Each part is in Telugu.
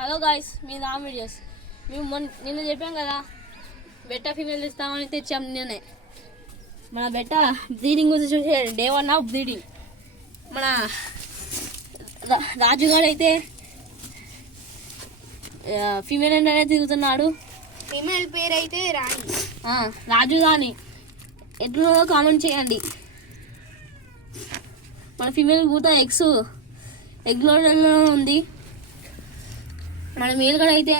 హలో గాయ్స్, మీ రామ్ వీడియోస్. మేము నిన్న చెప్పాం కదా బెట్టా ఫీమేల్ ఇస్తామని తెచ్చాం నిన్ననే. మన బెట్టా బ్రీడింగ్ గురించి చూసే డే 1 ఆఫ్ బ్రీడింగ్. మన రాజుగాడు అయితే ఫీమేల్ అనేది తిరుగుతున్నాడు. ఫీమేల్ పేరు అయితే రాణి. రాజు రాణి ఎట్లా కామెంట్ చేయండి. మన ఫీమేల్ కూడా ఎగ్ లోడర్లో ఉంది. మన మేల్ కూడా అయితే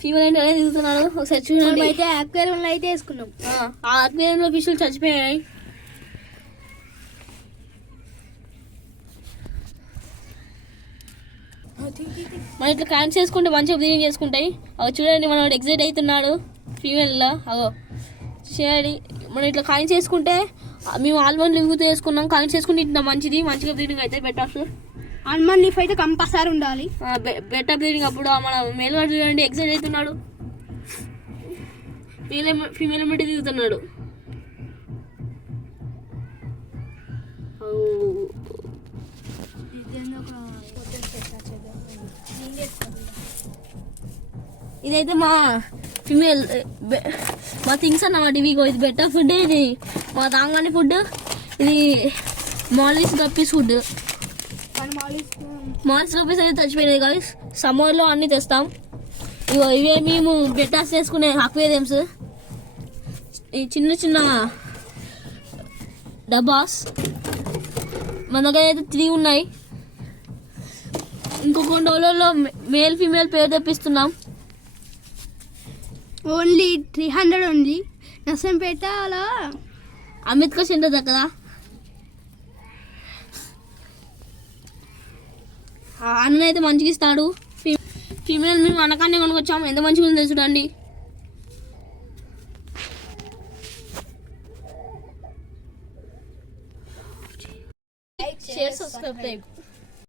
ఫీమేల్ అంటే తిరుగుతున్నాడు. ఒకసారి చూడండి. అయితే అక్వేరియంలో అయితే వేసుకున్నాం. ఆ అక్వేరియంలో ఫిష్లు చచ్చిపోయాయి. మనం ఇట్లా క్యాన్స్ చేసుకుంటే మంచిగా బ్రీడింగ్ చేసుకుంటాయి. అవి చూడండి, మనం ఎగ్జైట్ అవుతున్నాడు ఫీమేల్లో. అగో చేయాలి. మనం ఇట్లా కాయిన్స్ చేసుకుంటే మేము ఆల్మండ్ లింగుతో వేసుకున్నాం. కాయిన్స్ చేసుకుంటే ఇట్లా మంచిగా బ్రీడింగ్ అయితే బెటర్. ఆల్మండ్ లీఫ్ అయితే కంపల్సరీ ఉండాలి. Better breeding. అప్పుడు మన మేల్ వాడు చూడండి ఎగ్జైట్ అవుతున్నాడు. ఫీమేల్ ఎమ్మటి తిరుగుతున్నాడు. ఇదైతే మా ఫీమేల్ మా థింగ్స్ అన్నమాట. ఇవి ఇది బెటర్ ఫుడ్. ఇది మా తాంగాని ఫుడ్. ఇది Molisch guppies food. Molisch guppies అయితే చచ్చిపోయినాయి గాయ్స్. సమ్మర్లో అన్నీ తెస్తాం. ఇవే మేము బెటాస్ చేసుకునే అక్వేరియంస్. ఈ చిన్న డబ్బాస్ మన దగ్గర అయితే 3 ఉన్నాయి. ఇంకొక రోజుల్లో మేల్ ఫీమేల్ పేరు తెప్పిస్తున్నాం. Only 300 only. నర్సంపేటలో అంబేద్కర్ సెంటర్ దగ్గర. అన్న అయితే మంచిగా ఇస్తాడు. ఫీమేల్ మేము అనకానే కొనుక్కొచ్చాము. ఎంత మంచిగా ఉందో చూడండి. Share, subscribe.